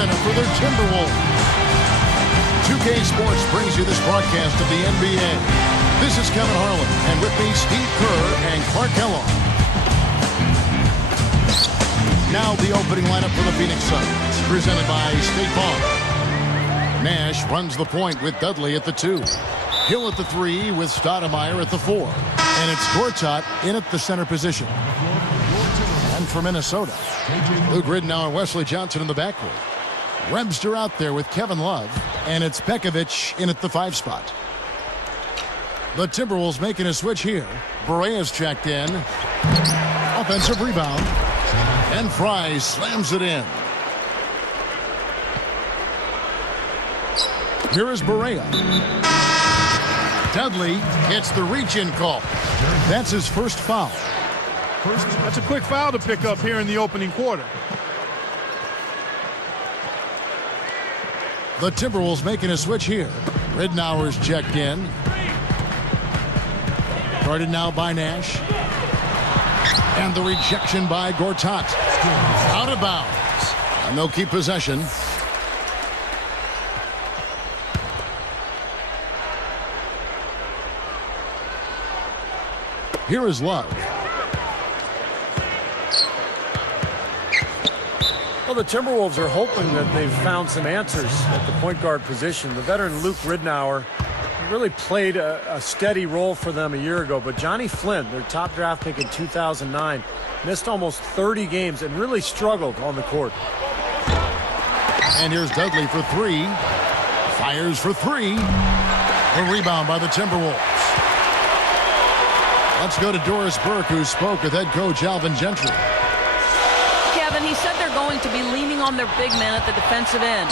center for their Timberwolves. 2K Sports brings you this broadcast of the NBA. This is Kevin Harlan, and with me, Steve Kerr and Clark Kellogg. Now the opening lineup for the Phoenix Suns, presented by State Farm. Nash runs the point with Dudley at the 2. Hill at the 3 with Stoudemire at the 4. And it's Gortat in at the center position. And for Minnesota, Luke Ridnour and Wesley Johnson in the backcourt. Webster out there with Kevin Love. And it's Pekovic in at the 5 spot. The Timberwolves making a switch here. Borea's checked in. Offensive rebound. And Fry slams it in. Here is Borea. Dudley gets the reach-in call. That's his first foul. That's a quick foul to pick up here in the opening quarter. The Timberwolves making a switch here. Ridnour's checked in. Guarded now by Nash. And the rejection by Gortat. Out of bounds. And they'll keep possession. Here is Love. Well, the Timberwolves are hoping that they've found some answers at the point guard position. The veteran Luke Ridnour really played a steady role for them a year ago, but Johnny Flynn, their top draft pick in 2009, missed almost 30 games and really struggled on the court. And here's Dudley for 3. Fires for 3. The rebound by the Timberwolves. Let's go to Doris Burke, who spoke with head coach Alvin Gentry. Kevin, he said they're going to be leaning on their big men at the defensive end.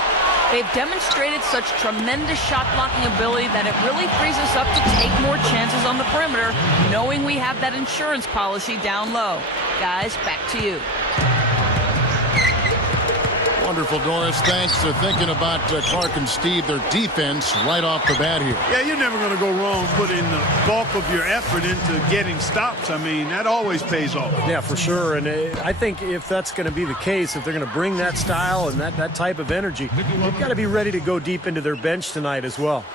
They've demonstrated such tremendous shot-blocking ability that it really frees us up to take more chances on the perimeter, knowing we have that insurance policy down low. Guys, back to you. Wonderful, Doris. Thanks for thinking about Clark and Steve, their defense, right off the bat here. Yeah, you're never going to go wrong putting the bulk of your effort into getting stops. I mean, that always pays off. Yeah, for sure. And I think if that's going to be the case, if they're going to bring that style and that type of energy, they've got to be ready to go deep into their bench tonight as well.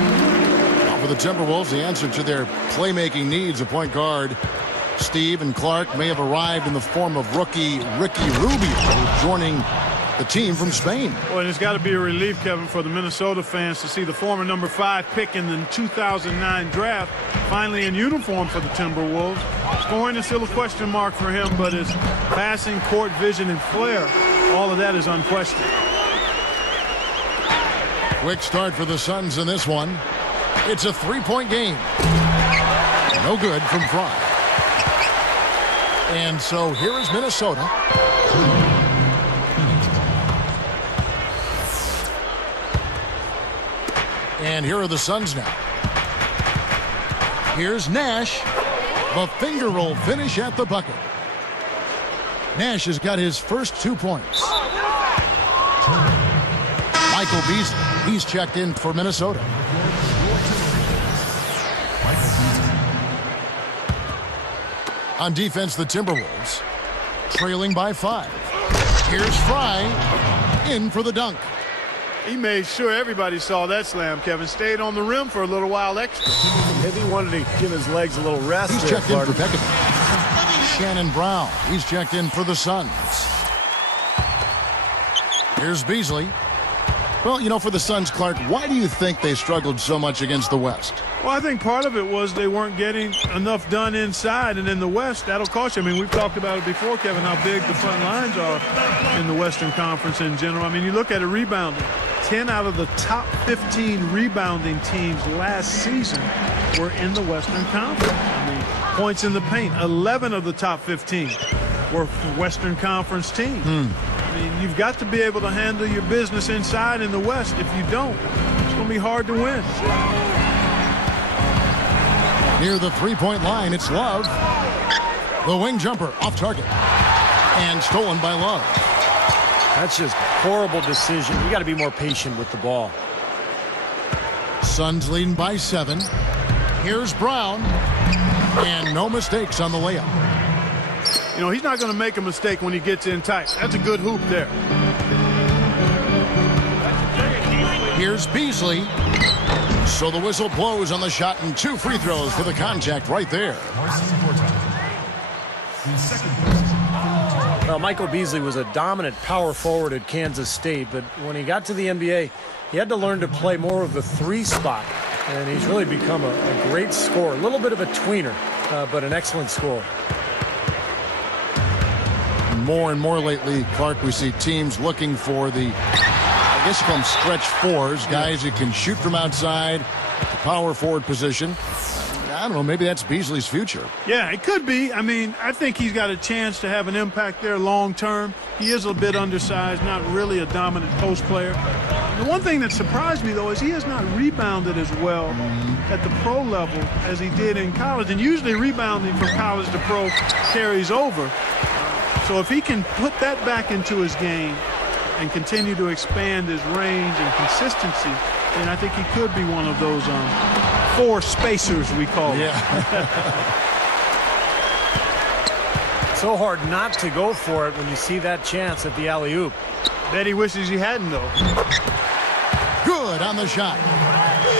Now for the Timberwolves, the answer to their playmaking needs, a point guard. Steve and Clark may have arrived in the form of rookie Ricky Rubio, joining the team from Spain. Well, and it's got to be a relief, Kevin, for the Minnesota fans to see the former number 5 pick in the 2009 draft finally in uniform for the Timberwolves. Scoring is still a question mark for him, but his passing, court vision, and flair, all of that is unquestioned. Quick start for the Suns in this one. It's a 3-point game. No good from Fry. And so here is Minnesota. And here are the Suns now. Here's Nash. The finger roll finish at the bucket. Nash has got his first 2 points. Michael Beasley, he's checked in for Minnesota. On defense, the Timberwolves trailing by 5. Here's Fry in for the dunk. He made sure everybody saw that slam, Kevin. Stayed on the rim for a little while extra. Maybe he wanted to give his legs a little rest. He's checked in for Pekovic. Shannon Brown, he's checked in for the Suns. Here's Beasley. Well, you know, for the Suns, Clark, why do you think they struggled so much against the West? Well, I think part of it was they weren't getting enough done inside, and in the West, that'll cost you. I mean, we've talked about it before, Kevin, how big the front lines are in the Western Conference in general. I mean, you look at it rebounding. 10 out of the top 15 rebounding teams last season were in the Western Conference. I mean, points in the paint, 11 of the top 15 were Western Conference teams. I mean, you've got to be able to handle your business inside in the West. If you don't, it's going to be hard to win. Near the three-point line, it's Love. The wing jumper off target. And stolen by Love. That's just horrible decision. You got to be more patient with the ball. Suns leading by 7. Here's Brown. And no mistakes on the layup. You know, he's not going to make a mistake when he gets in tight. That's a good hoop there. Here's Beasley. So the whistle blows on the shot, and 2 free throws for the contact right there. Well, Michael Beasley was a dominant power forward at Kansas State, but when he got to the NBA, he had to learn to play more of the 3 spot, and he's really become a great scorer. A little bit of a tweener, but an excellent scorer. More and more lately, Clark, we see teams looking for the, I guess you call them stretch 4s, guys who can shoot from outside, the power forward position. I don't know, maybe that's Beasley's future. Yeah, it could be. I mean, I think he's got a chance to have an impact there long term. He is a bit undersized, not really a dominant post player. The one thing that surprised me, though, is he has not rebounded as well at the pro level as he did in college. And usually rebounding from college to pro carries over. So if he can put that back into his game and continue to expand his range and consistency, then I think he could be one of those 4 spacers we call them. So hard not to go for it when you see that chance at the alley-oop. Bet he wishes he hadn't, though. Good on the shot.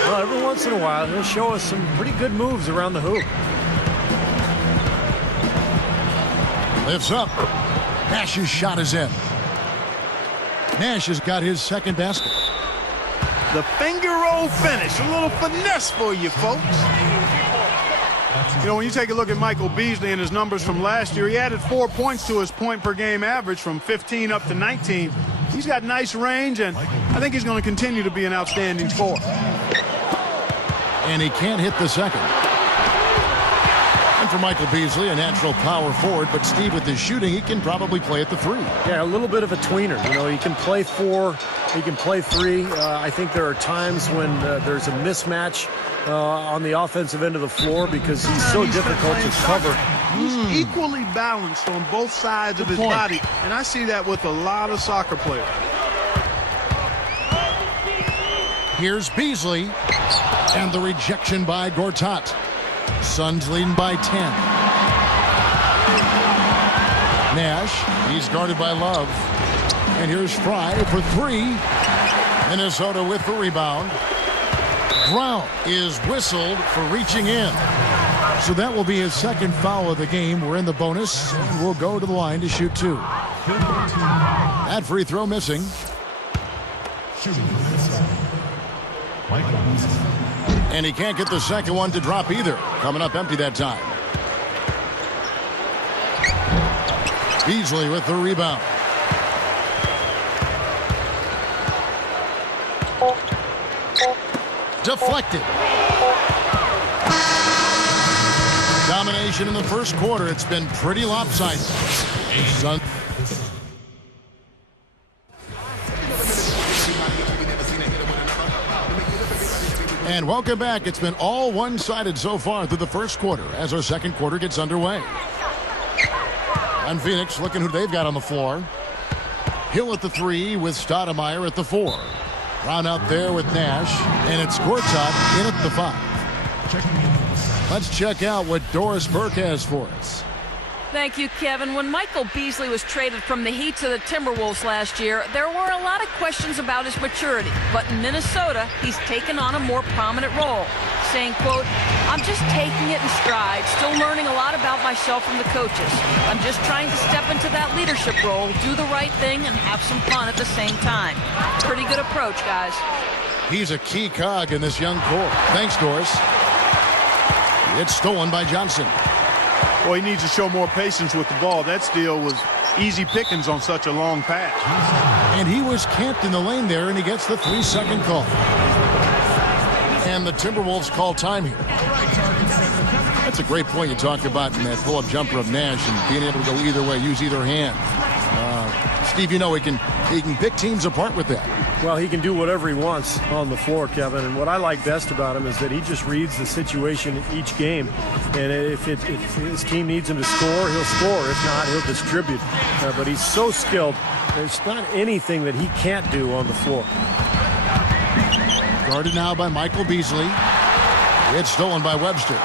Well, every once in a while, he'll show us some pretty good moves around the hoop. Lifts up. Nash's shot is in. Nash has got his second basket. The finger roll finish. A little finesse for you, folks. You know, when you take a look at Michael Beasley and his numbers from last year, he added 4 points to his point per game average from 15 up to 19. He's got nice range, and I think he's going to continue to be an outstanding scorer. And he can't hit the second. And for Michael Beasley, a natural power forward, but Steve, with his shooting, he can probably play at the 3. Yeah, a little bit of a tweener. You know, he can play 4, he can play 3. I think there are times when there's a mismatch on the offensive end of the floor because he's so difficult to cover. He's equally balanced on both sides of his body, and I see that with a lot of soccer players. Here's Beasley, and the rejection by Gortat. Suns leading by 10. Nash, he's guarded by Love. And here's Fry for 3. Minnesota with the rebound. Brown is whistled for reaching in. So that will be his second foul of the game. We're in the bonus, and we'll go to the line to shoot 2. That free throw missing. And he can't get the second one to drop either. Coming up empty that time. Beasley with the rebound. Deflected. Domination in the first quarter. It's been pretty lopsided. Sun And welcome back. It's been all one-sided so far through the first quarter as our second quarter gets underway. And Phoenix looking who they've got on the floor. Hill at the 3 with Stoudemire at the 4. Brown out there with Nash. And it's Gortat in at the 5. Let's check out what Doris Burke has for us. Thank you, Kevin. When Michael Beasley was traded from the Heat to the Timberwolves last year, there were a lot of questions about his maturity. But in Minnesota, he's taken on a more prominent role, saying, quote, "I'm just taking it in stride, still learning a lot about myself from the coaches. I'm just trying to step into that leadership role, do the right thing, and have some fun at the same time." Pretty good approach, guys. He's a key cog in this young core. Thanks, Doris. It's stolen by Johnson. Well, he needs to show more patience with the ball. That steal was easy pickings on such a long pass. And he was camped in the lane there, and he gets the 3-second call. And the Timberwolves call time here. That's a great point you talked about in that pull-up jumper of Nash and being able to go either way, use either hand. Steve, you know, he can pick teams apart with that. Well, he can do whatever he wants on the floor, Kevin. And what I like best about him is that he just reads the situation each game. And if his team needs him to score, he'll score. If not, he'll distribute. But he's so skilled. There's not anything that he can't do on the floor. Guarded now by Michael Beasley. It's stolen by Webster.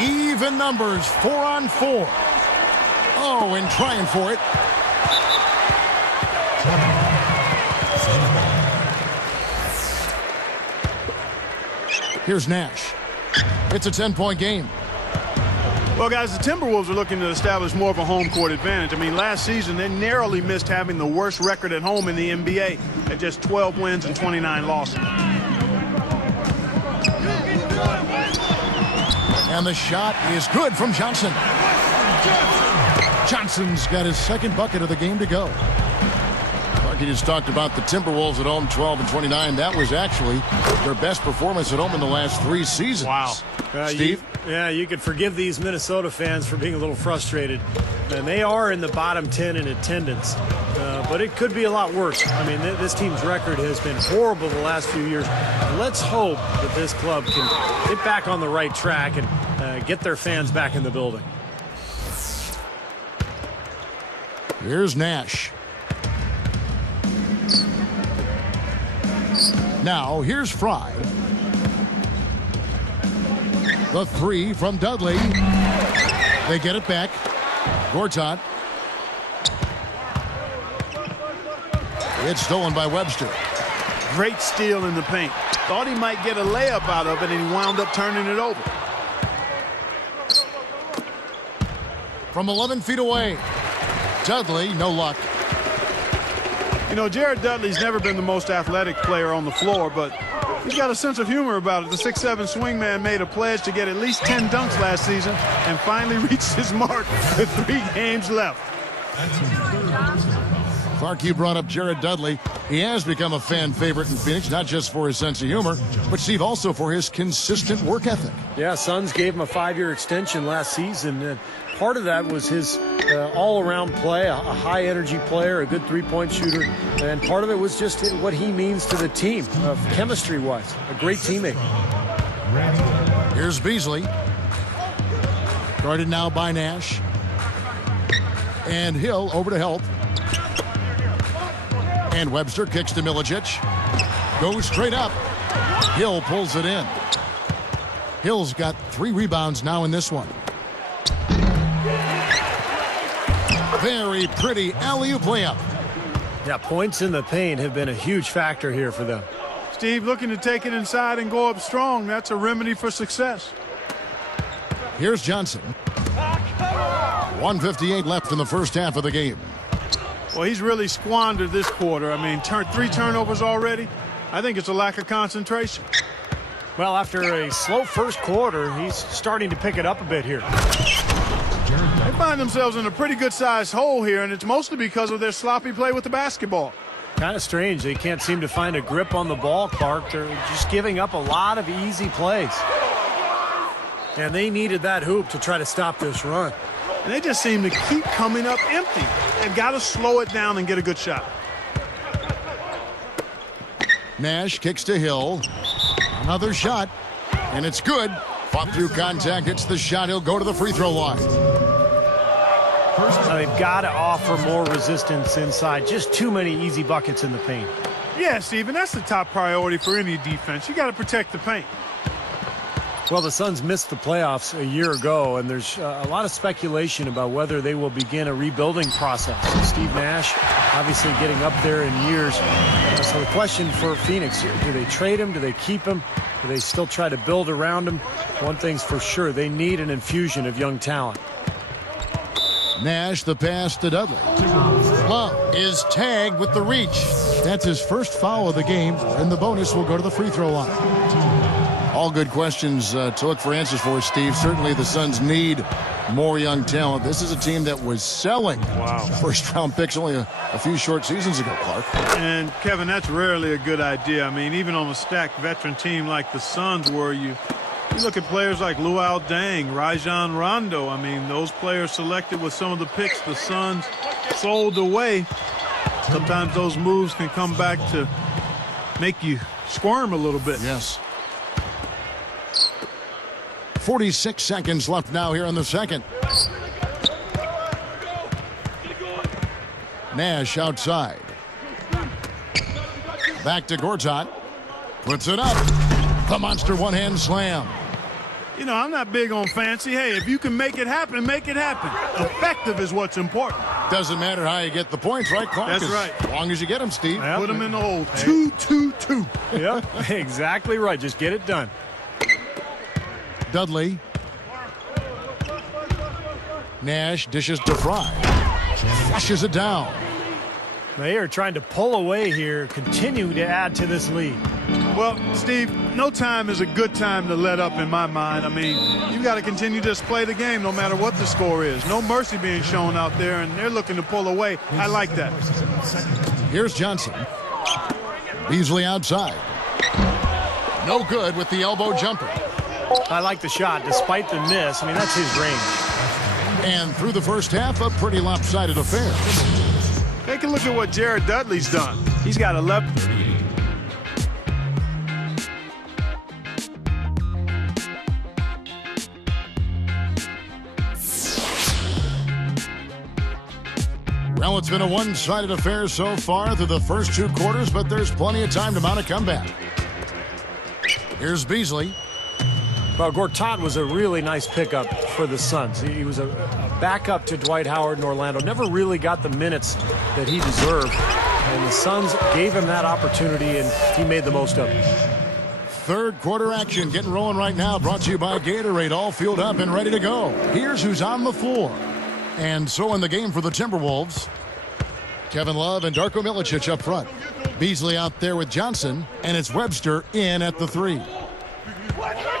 Even numbers, 4-on-4. Oh, and trying for it. Here's Nash. It's a 10-point game. Well, guys, the Timberwolves are looking to establish more of a home court advantage. I mean, last season they narrowly missed having the worst record at home in the NBA at just 12 wins and 29 losses. And the shot is good from Johnson. Johnson's got his second bucket of the game to go. He just talked about the Timberwolves at home, 12 and 29. That was actually their best performance at home in the last 3 seasons. Wow. Steve? You could forgive these Minnesota fans for being a little frustrated. And they are in the bottom 10 in attendance. But it could be a lot worse. I mean, this team's record has been horrible the last few years. Let's hope that this club can get back on the right track and get their fans back in the building. Here's Nash. Now, here's Fry. The 3 from Dudley. They get it back. Gortat. It's stolen by Webster. Great steal in the paint. Thought he might get a layup out of it, and he wound up turning it over. From 11 feet away. Dudley, no luck. You know, Jared Dudley's never been the most athletic player on the floor, but he's got a sense of humor about it. The 6'7" swingman made a pledge to get at least 10 dunks last season and finally reached his mark with 3 games left. Clark, you brought up Jared Dudley. He has become a fan favorite in Phoenix, not just for his sense of humor, but, Steve, also for his consistent work ethic. Yeah, Suns gave him a 5-year extension last season. And part of that was his all-around play, a high-energy player, a good three-point shooter. And part of it was just what he means to the team, chemistry-wise. A great teammate. Here's Beasley. Guarded now by Nash. And Hill over to help. And Webster kicks to Milicic. Goes straight up. Hill pulls it in. Hill's got 3 rebounds now in this one. Very pretty alley-oop layup. Yeah, points in the paint have been a huge factor here for them. Steve looking to take it inside and go up strong. That's a remedy for success. Here's Johnson. 1:58 left in the first half of the game. Well, he's really squandered this quarter. I mean, 3 turnovers already. I think it's a lack of concentration. Well, after a slow first quarter, he's starting to pick it up a bit here. They find themselves in a pretty good-sized hole here, and it's mostly because of their sloppy play with the basketball. Kind of strange. They can't seem to find a grip on the ball, Clark. They're just giving up a lot of easy plays. And they needed that hoop to try to stop this run. And they just seem to keep coming up empty. They've got to slow it down and get a good shot. Nash kicks to Hill. Another shot. And it's good. Fought through contact. It's the shot. He'll go to the free throw line. They've got to offer more resistance inside. Just too many easy buckets in the paint. Yeah, Steven, that's the top priority for any defense. You got to protect the paint. Well, the Suns missed the playoffs a year ago, and there's a lot of speculation about whether they will begin a rebuilding process. Steve Nash obviously getting up there in years. So the question for Phoenix, do they trade him? Do they keep him? Do they still try to build around him? One thing's for sure, they need an infusion of young talent. Nash, the pass to Dudley. Love is tagged with the reach. That's his first foul of the game, and the bonus will go to the free throw line. All good questions to look for answers for, Steve. Certainly the Suns need more young talent. This is a team that was selling first-round picks only a few short seasons ago, Clark. And, Kevin, that's rarely a good idea. I mean, even on a stacked veteran team like the Suns were, you look at players like Luol Deng, Rajon Rondo. I mean, those players selected with some of the picks the Suns sold away. Sometimes those moves can come back to make you squirm a little bit. Yes. 46 seconds left now here in the second. Nash outside. Back to Gortat. Puts it up. The monster one-hand slam. You know, I'm not big on fancy. Hey, if you can make it happen, make it happen. Effective is what's important. Doesn't matter how you get the points, right, Clark? That's right. As long as you get them, Steve. Put them in the hole. 2-2-2. Yeah, exactly right. Just get it done. Dudley. Nash dishes to Fry. Flushes it down. They are trying to pull away here, continuing to add to this lead. Well, Steve, no time is a good time to let up in my mind. I mean, you got to continue to just play the game no matter what the score is. No mercy being shown out there, and they're looking to pull away. I like that. Here's Johnson. Beasley outside. No good with the elbow jumper. I like the shot despite the miss. I mean, that's his range. And through the first half, a pretty lopsided affair. Take a look at what Jared Dudley's done. He's got 11. Well, it's been a one-sided affair so far through the first 2 quarters, but there's plenty of time to mount a comeback. Here's Beasley. Well, Gortat was a really nice pickup for the Suns. He was a backup to Dwight Howard in Orlando. Never really got the minutes that he deserved. And the Suns gave him that opportunity, and he made the most of it. Third quarter action getting rolling right now. Brought to you by Gatorade. All fueled up and ready to go. Here's who's on the floor. And so in the game for the Timberwolves, Kevin Love and Darko Milicic up front. Beasley out there with Johnson, and it's Webster in at the 3.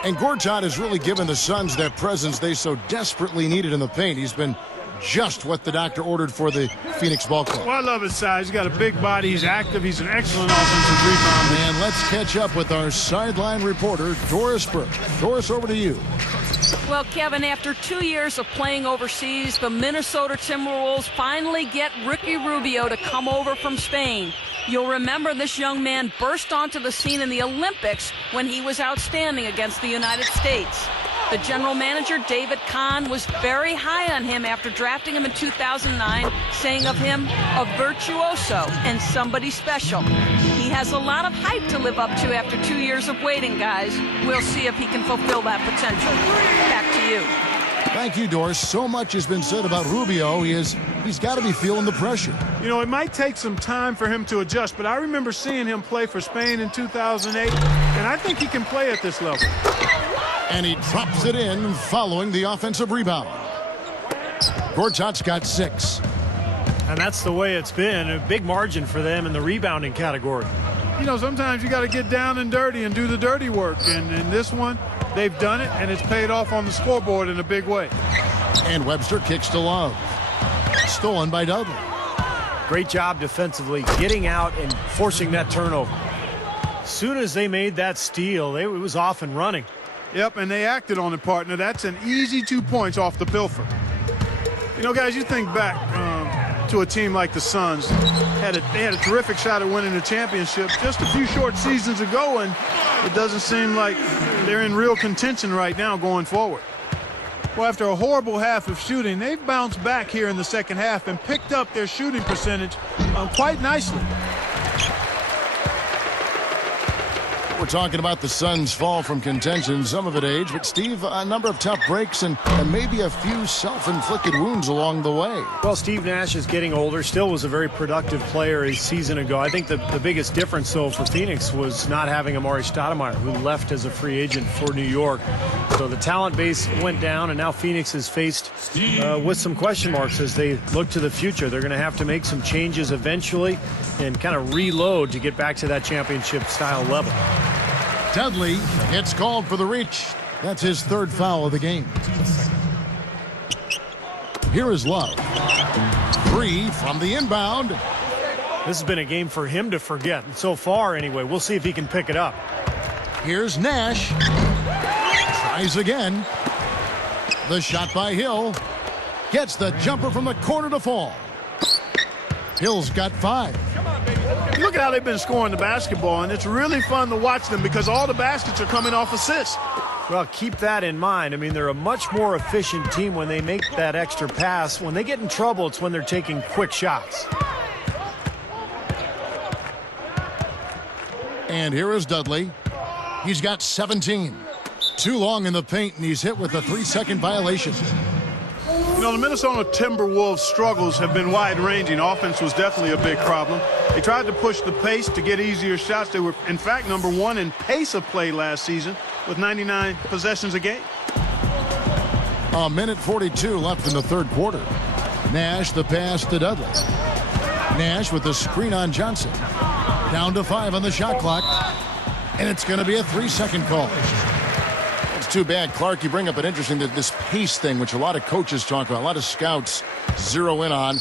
And Gortat has really given the Suns that presence they so desperately needed in the paint. He's been just what the doctor ordered for the Phoenix Ball Club. Well, I love his size. He's got a big body. He's active. He's an excellent offensive rebounder. And let's catch up with our sideline reporter, Doris Burke. Doris, over to you. Well, Kevin, after 2 years of playing overseas, the Minnesota Timberwolves finally get Ricky Rubio to come over from Spain. You'll remember this young man burst onto the scene in the Olympics when he was outstanding against the United States. The general manager, David Kahn, was very high on him after drafting him in 2009, saying of him, a virtuoso and somebody special. He has a lot of hype to live up to after 2 years of waiting, guys. We'll see if he can fulfill that potential. Back to you. Thank you, Doris. So much has been said about Rubio. He's got to be feeling the pressure. You know, it might take some time for him to adjust, but I remember seeing him play for Spain in 2008, and I think he can play at this level. And he drops it in following the offensive rebound. Gortat's got 6. And that's the way it's been. A big margin for them in the rebounding category. You know, sometimes you got to get down and dirty and do the dirty work. And in this one, they've done it, and it's paid off on the scoreboard in a big way. And Webster kicks to Love. Stolen by Dudley. Great job defensively, getting out and forcing that turnover. As soon as they made that steal, it was off and running. Yep, and they acted on it, partner. That's an easy 2 points off the pilfer. You know, guys, you think back to a team like the Suns. They had a terrific shot at winning the championship just a few short seasons ago, and it doesn't seem like they're in real contention right now going forward. Well, after a horrible half of shooting, they've bounced back here in the second half and picked up their shooting percentage quite nicely. We're talking about the Suns' fall from contention, some of it age, but Steve, a number of tough breaks and maybe a few self-inflicted wounds along the way. Well, Steve Nash is getting older, still was a very productive player a season ago. I think the biggest difference, though, for Phoenix was not having Amari Stoudemire, who left as a free agent for New York. So the talent base went down, and now Phoenix is faced with some question marks as they look to the future. They're going to have to make some changes eventually and kind of reload to get back to that championship-style level. Dudley gets called for the reach. That's his 3rd foul of the game. Here is Love. 3 from the inbound. This has been a game for him to forget. And so far, anyway, we'll see if he can pick it up. Here's Nash. Tries again. The shot by Hill. Gets the jumper from the corner to fall. Hill's got 5. Look at how they've been scoring the basketball, and it's really fun to watch them because all the baskets are coming off assists. Well, keep that in mind. I mean, they're a much more efficient team when they make that extra pass. When they get in trouble, it's when they're taking quick shots. And here is Dudley. He's got 17. Too long in the paint, and he's hit with a 3-second violation. You know, the Minnesota Timberwolves' struggles have been wide-ranging. Offense was definitely a big problem. They tried to push the pace to get easier shots. They were, in fact, #1 in pace of play last season with 99 possessions a game. A minute 42 left in the third quarter. Nash the pass to Dudley. Nash with the screen on Johnson. Down to 5 on the shot clock. And it's going to be a 3-second call. It's too bad, Clark. You bring up an interesting, this pace thing, which a lot of coaches talk about, a lot of scouts zero in on.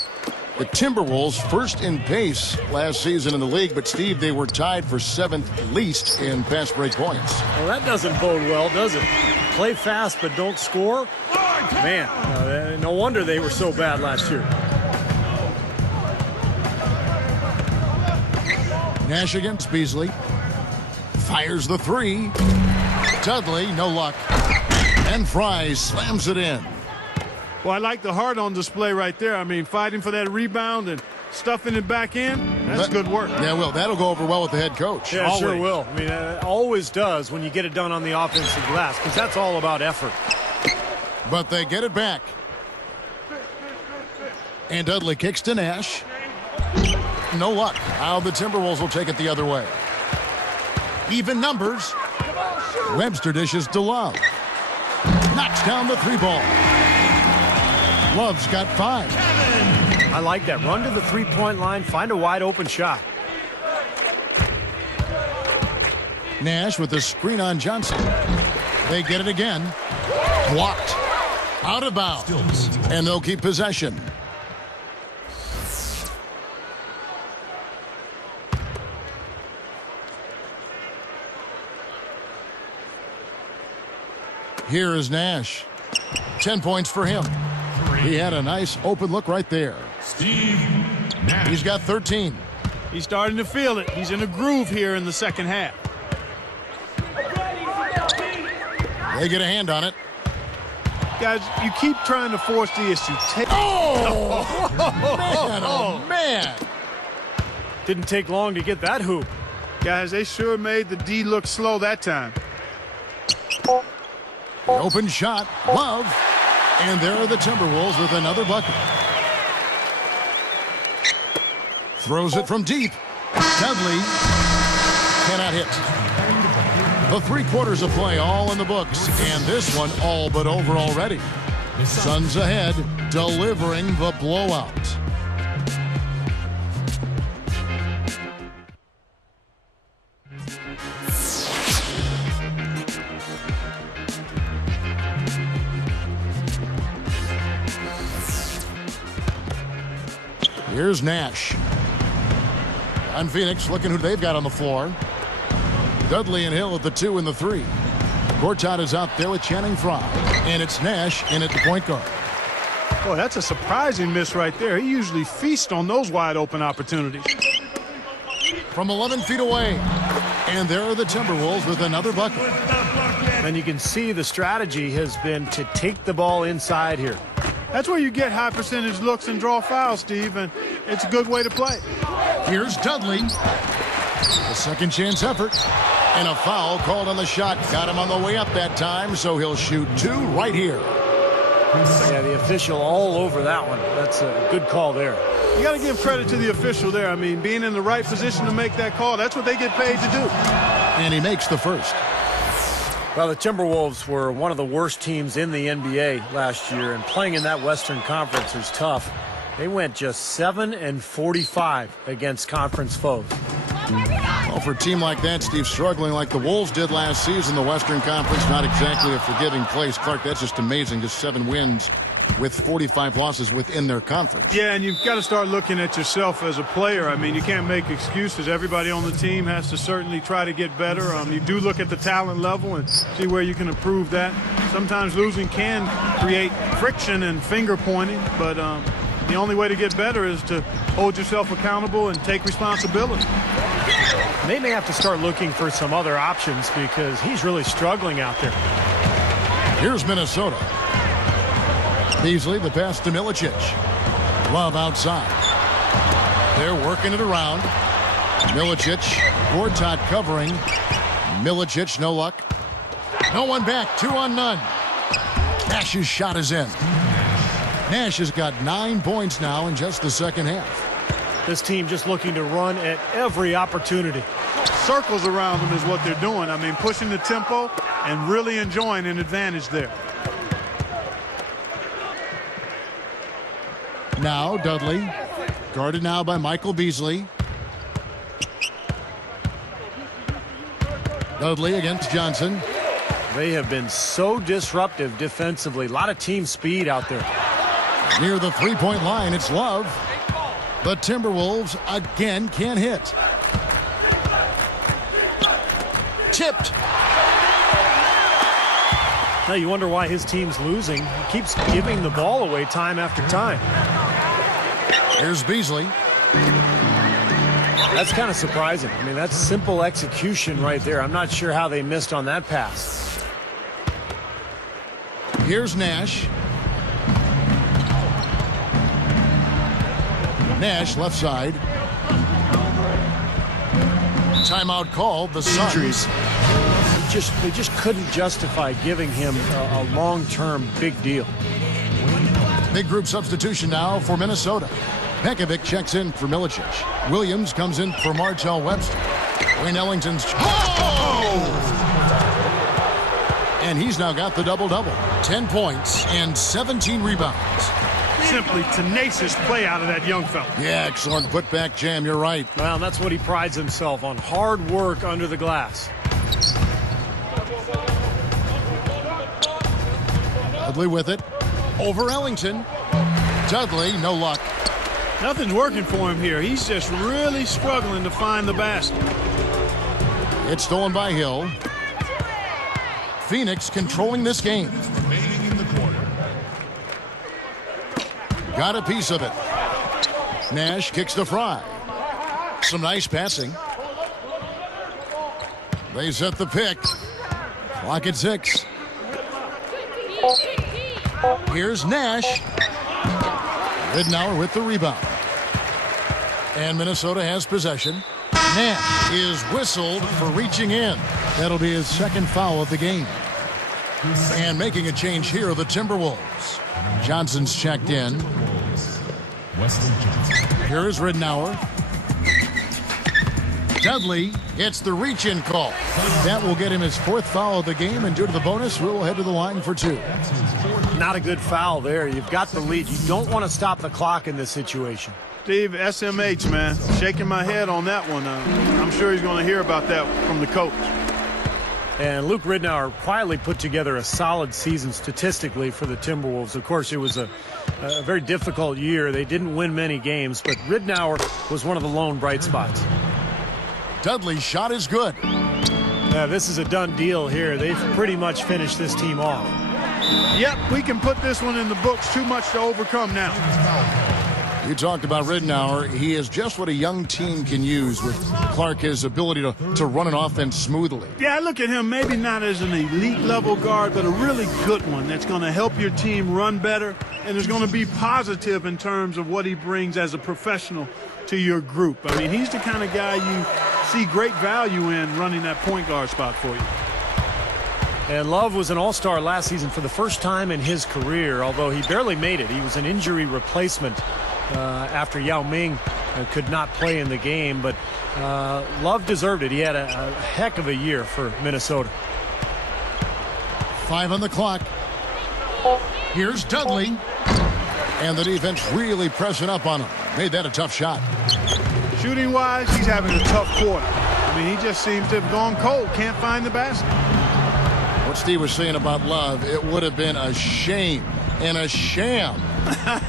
The Timberwolves first in pace last season in the league, but Steve, they were tied for 7th least in pass break points. Well, that doesn't bode well, does it? Play fast but don't score? Man, no wonder they were so bad last year. Nash against Beasley. Fires the 3. Dudley, no luck. And Fry slams it in. Well, I like the heart on display right there. I mean, fighting for that rebound and stuffing it back in, that's good work. Yeah, well, that'll go over well with the head coach. Yeah, sure will. I mean, it always does when you get it done on the offensive glass, because that's all about effort. But they get it back. And Dudley kicks to Nash. No luck. Now the Timberwolves will take it the other way. Even numbers. Webster dishes to Love. Knocks down the 3-ball. Love's got 5. I like that. Run to the 3-point line, find a wide open shot. Nash with the screen on Johnson. They get it again. Blocked. Out of bounds. And they'll keep possession. Here is Nash. 10 points for him. He had a nice open look right there. Steve Nash. He's got 13. He's starting to feel it. He's in a groove here in the second half. They get a hand on it. Guys, you keep trying to force the issue. Oh, man. Didn't take long to get that hoop. Guys, they sure made the D look slow that time. Open shot. Love. And there are the Timberwolves with another bucket. Throws it from deep. Dudley cannot hit. The 3 quarters of play all in the books, and this one all but over already. Suns ahead, delivering the blowout. Here's Nash. On Phoenix, looking who they've got on the floor. Dudley and Hill at the 2 and the 3. Gortat is out there with Channing Frye. And it's Nash in at the point guard. Boy, that's a surprising miss right there. He usually feasts on those wide open opportunities. From 11 feet away. And there are the Timberwolves with another bucket. And you can see the strategy has been to take the ball inside here. That's where you get high percentage looks and draw fouls, Steve, and it's a good way to play. Here's Dudley. A second chance effort. And a foul called on the shot. Got him on the way up that time, so he'll shoot 2 right here. Yeah, the official all over that one. That's a good call there. You got to give credit to the official there. I mean, being in the right position to make that call, that's what they get paid to do. And he makes the first. Well, the Timberwolves were one of the worst teams in the NBA last year, and playing in that Western Conference is tough. They went just 7-45 against conference foes. Well, for a team like that, Steve, struggling like the Wolves did last season, the Western Conference, not exactly a forgiving place. Clark, that's just amazing. Just 7 wins with 45 losses within their conference. Yeah, and you've got to start looking at yourself as a player. I mean, you can't make excuses. Everybody on the team has to certainly try to get better. You do look at the talent level and see where you can improve that. Sometimes losing can create friction and finger pointing, but the only way to get better is to hold yourself accountable and take responsibility. They may have to start looking for some other options because he's really struggling out there. Here's Minnesota. Beasley, the pass to Milicic. Love outside. They're working it around. Milicic, Gortat covering. Milicic, no luck. No one back, 2 on none. Nash's shot is in. Nash has got 9 points now in just the second half. This team just looking to run at every opportunity. Circles around them is what they're doing. I mean, pushing the tempo and really enjoying an advantage there. Now Dudley, guarded now by Michael Beasley. Dudley against Johnson. They have been so disruptive defensively. A lot of team speed out there. Near the three-point line, it's Love. The Timberwolves again can't hit. Tipped. Now you wonder why his team's losing. He keeps giving the ball away time after time. Here's Beasley. That's kind of surprising. I mean, that's simple execution right there. I'm not sure how they missed on that pass. Here's Nash. Nash left side. Timeout called. The Suns. They just couldn't justify giving him a long-term big deal. Big group substitution now for Minnesota. Pekovic checks in for Milicic. Williams comes in for Martell Webster. Wayne Ellington's... And he's now got the double-double. 10 points and 17 rebounds. Simply tenacious play out of that young fella. Yeah, excellent putback jam. You're right. Well, that's what he prides himself on. Hard work under the glass. Dudley with it. Over Ellington. Dudley, no luck. Nothing's working for him here. He's just really struggling to find the basket. It's stolen by Hill. Phoenix controlling this game. Remaining in the quarter. Got a piece of it. Nash kicks to Fry. Some nice passing. They set the pick. Clock at 6. Here's Nash. Ridnour with the rebound. And Minnesota has possession. Nash is whistled for reaching in. That'll be his second foul of the game. And making a change here are the Timberwolves. Johnson's checked in. Here is Ridnour. Dudley gets the reach-in call. That will get him his 4th foul of the game, and due to the bonus, we'll head to the line for 2. Not a good foul there. You've got the lead. You don't want to stop the clock in this situation. Steve, SMH, man. Shaking my head on that one. I'm sure he's going to hear about that from the coach. And Luke Ridnour quietly put together a solid season statistically for the Timberwolves. Of course, it was a very difficult year. They didn't win many games, but Ridnour was one of the lone bright spots. Dudley's shot is good. Now, this is a done deal here. They've pretty much finished this team off. Yep, we can put this one in the books. Too much to overcome now. You talked about Ridnour. He is just what a young team can use with Clark, his ability to run an offense smoothly. Yeah, I look at him maybe not as an elite level guard, but a really good one that's going to help your team run better and is going to be positive in terms of what he brings as a professional to your group. I mean, he's the kind of guy you see great value in running that point guard spot for you. And Love was an all-star last season for the first time in his career, although he barely made it. He was an injury replacement after Yao Ming could not play in the game, but Love deserved it. He had a heck of a year for Minnesota. 5 on the clock. Here's Dudley. And the defense really pressing up on him. Made that a tough shot. Shooting-wise, he's having a tough quarter. I mean, he just seems to have gone cold. Can't find the basket. What Steve was saying about Love, it would have been a shame and a sham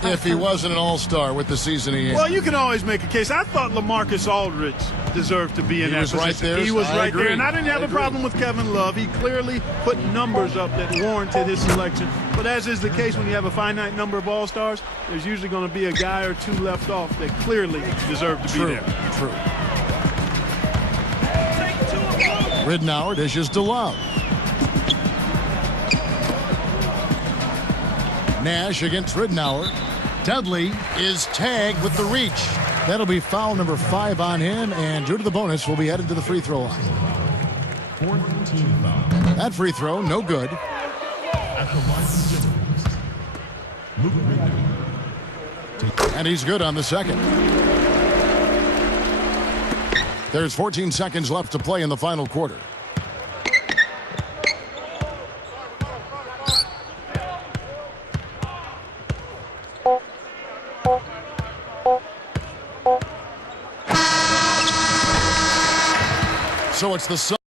if he wasn't an all-star with the season he had. Well, you can always make a case. I thought LaMarcus Aldridge deserved to be in that position. Right there. He was right agree. there, and I didn't have a problem with Kevin Love. He clearly put numbers up that warranted his selection. But as is the case when you have a finite number of all-stars, there's usually going to be a guy or two left off that clearly deserve to be there. True. Ridnour dishes to Love. Nash against Ridnour. Dudley is tagged with the reach. That'll be foul number 5 on him, and due to the bonus, we'll be headed to the free throw line. 4th team foul. That free throw, no good. At the line, Luke Ridnour. And he's good on the second. There's 14 seconds left to play in the final quarter. So it's the